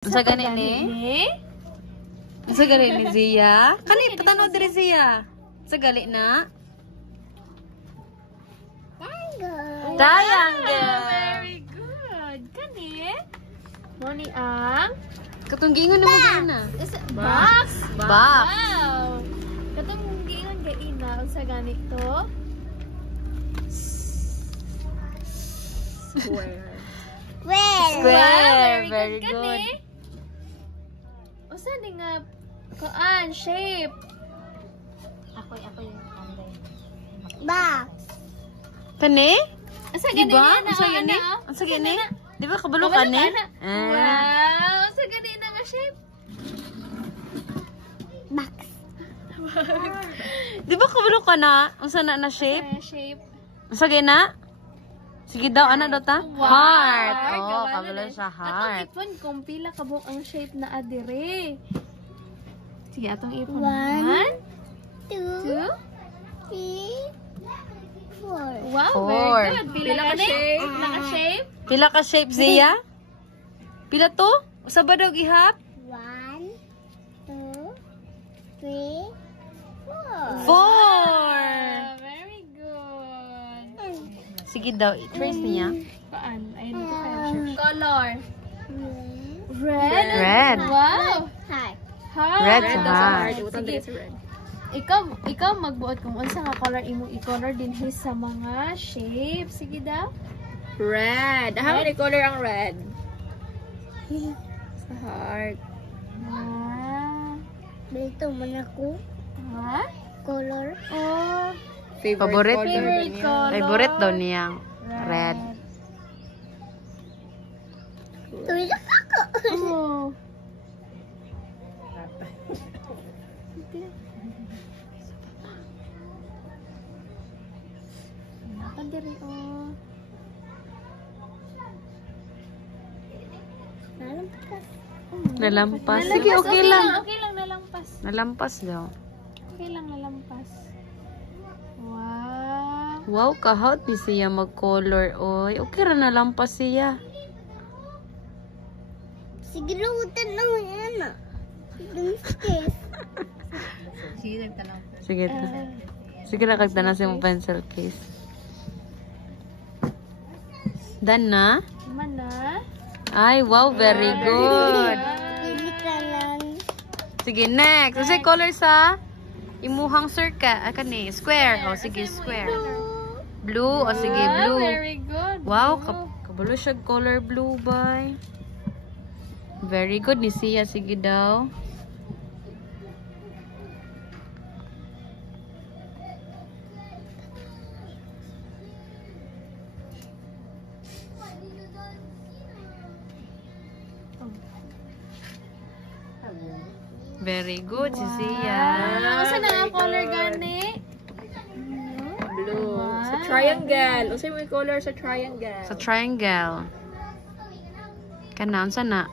Sa ganin ni? Sa ganin ni Zia? Kani patanaw diri Zia. Sa gali na? Triangle. Very good. Kani? Moni ang Katunggingon naman na. box. Box. Wow. Katong giingon kay ina sa ganito. Square. Square. Very good. Kani? Usa ni nga kuan shape. Ako yung kanday. Kani? Asa Diba? gani na? Asa gani? Asa gani? Di ba kabalo ka ni? Wow, asa gani na ba shape? Di ba kabalo ka na? Unsa na na shape? Shape. Unsa gina? Sige daw, ana daw ta? Wow. Heart. Oh, Gawa na kabalo din. sa Atong heart. ipon kung pila kabuk ang shape na adire. Sige, atong ipon. 1, 2, 2, 3, 4. wow, 4. very good. Pila ka shape? Pila ka shape? Pila ka shape Zia? Pila to? Usa ba daw gihap? 1, 2, 3, 4. 4. Ah, very good. Sige daw, i-trace niya. Paan? Identify ang shape. Color. Red. Red? Red. Wow. Heart. Heart. Red sa heart. Sige. Ikaw magbuot kung unsa nga color imong i-color dinhi sa mga shape. Sige daw. Red. How many color ang red? Sa heart. Ah. Dito man ako. Ha? Color. Oh. Favorite? Favorite color. Favorite daw niya. Red. Tuloy ako. Oh. Naka diri oh. Nalampas. Nalampas. Nalampas. Sige, okay lang. Okay lang nalampas. Nalampas daw. Okay lang nalampas. Wow. Wow, kahot ni siya mag-color. Oy, okay ra nalampas siya. Sige, lutan na yan. Sige. Sige. Sige lang kagtanan sa mong pencil case. Done na? Mana? Ay, wow, very good. Hindi ka lang. Sige, next. Kasi color sa imuhang circle. Ah, kani, square. O, sige, square. Blue. O, sige, Wow, blue. very good. Wow, Blue. kabalo siya color blue, bay. Very good ni siya. Sige daw. Very good si siya. Wow. Saan na ang color gani? Blue. Wow. Sa triangle. Unsa may color sa triangle? Sa triangle. Kana, unsa na?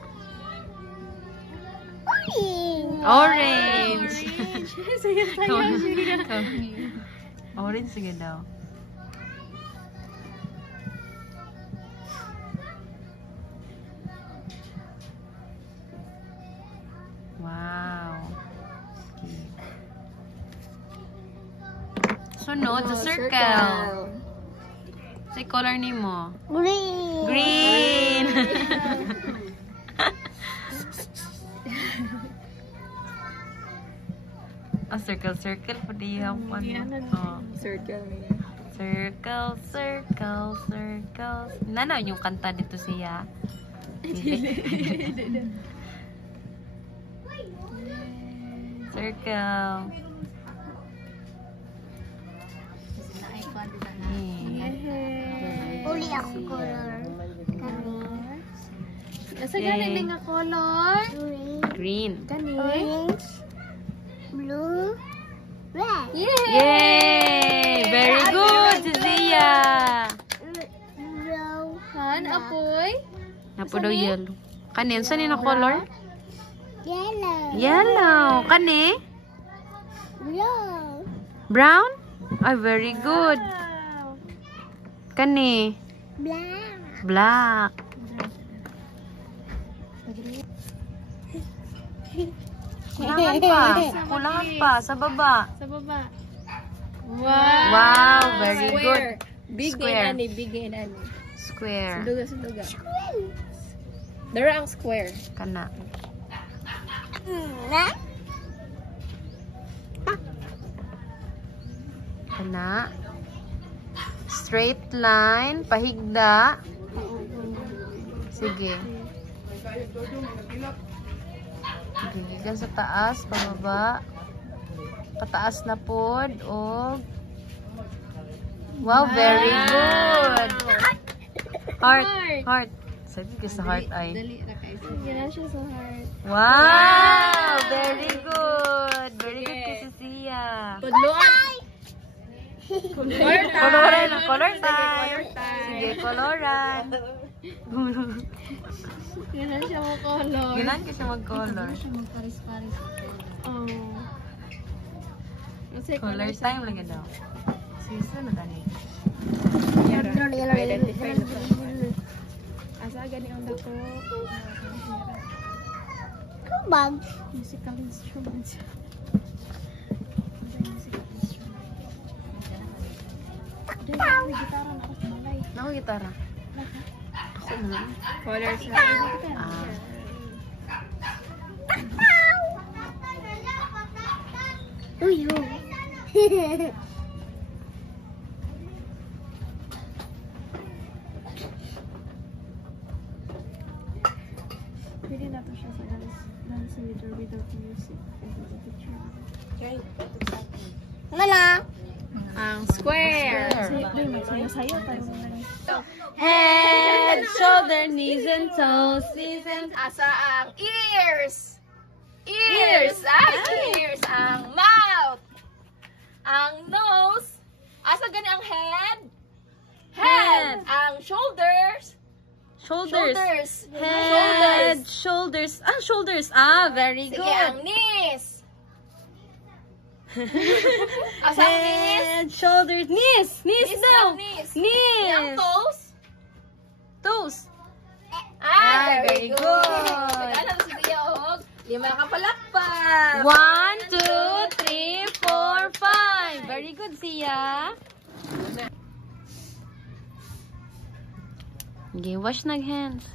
Orange. Sige tayo. Orange, sige daw. Wow. Sunod, sa circle. Sa color ni mo. Green. Green. Circle. Pwede yung oh. Circle niya. Circle. Nanaw yung kanta dito siya. Circle. Uli ako color. Sa gani nga color? Green. Kani? Orange. Blue. Red. Yay! Very good, si Zia. Brown. Han, apoy? Napo daw yellow. Kanin, saan yun na color? Yellow. Yellow. Kani? Blue. Brown? Ay, very good. Wow. Kani? Black. Black. Kulangan pa. Kulangan pa. Sa baba. Sa baba. Wow, very good. Square. Big Square. and ani, big and ani. Square. Sunduga. Dara ang square. Kana. Na? Kana. Straight line. Pahigda. Sige. Sige, gikan sa taas, pababa. Pataas na pod. Og. Wow, very good. Heart. Heart. Sabi ka sa heart ay. Sige na siya sa heart. Wow! Very good. Very good kasi siya. Tudloan. Coloran. Color time. Sige, coloran. Sige na siya mo color. Ginan ka siya mag-color. Paris-paris. Oh. Kasi Color time lagi daw. Sige, saan na gani? Identify na sa. Asa gani ang dako? Bag. musical instruments. May gitara na ako sa malay. Naku, gitara. Saan na? Color sa. Ah. Uyo. Pwede na to siya sa dance with or without music. Pwede na picture. Mana? Ang square. Masayo tayo muna. Head, shoulder, knees and toes. Knees and Asa ang ears. Ears. Ears. Ang mouth. Ang nose. Asa gani ang head. Head. Ang shoulders. shoulders. Head, shoulders. Ah, shoulders. Ah, very Sige, good. ang knees. Asa ang knees? Head, shoulders, knees. Knees Knees daw. daw, knees. Knees. Ang toes. Toes. Ah, very very good. good. Ano si Tia Og? Lima ka palakpak. 1, 2, 3, 4, 5. Very good, Sia. Okay, wash nag hands.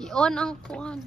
I-on ang kuwan.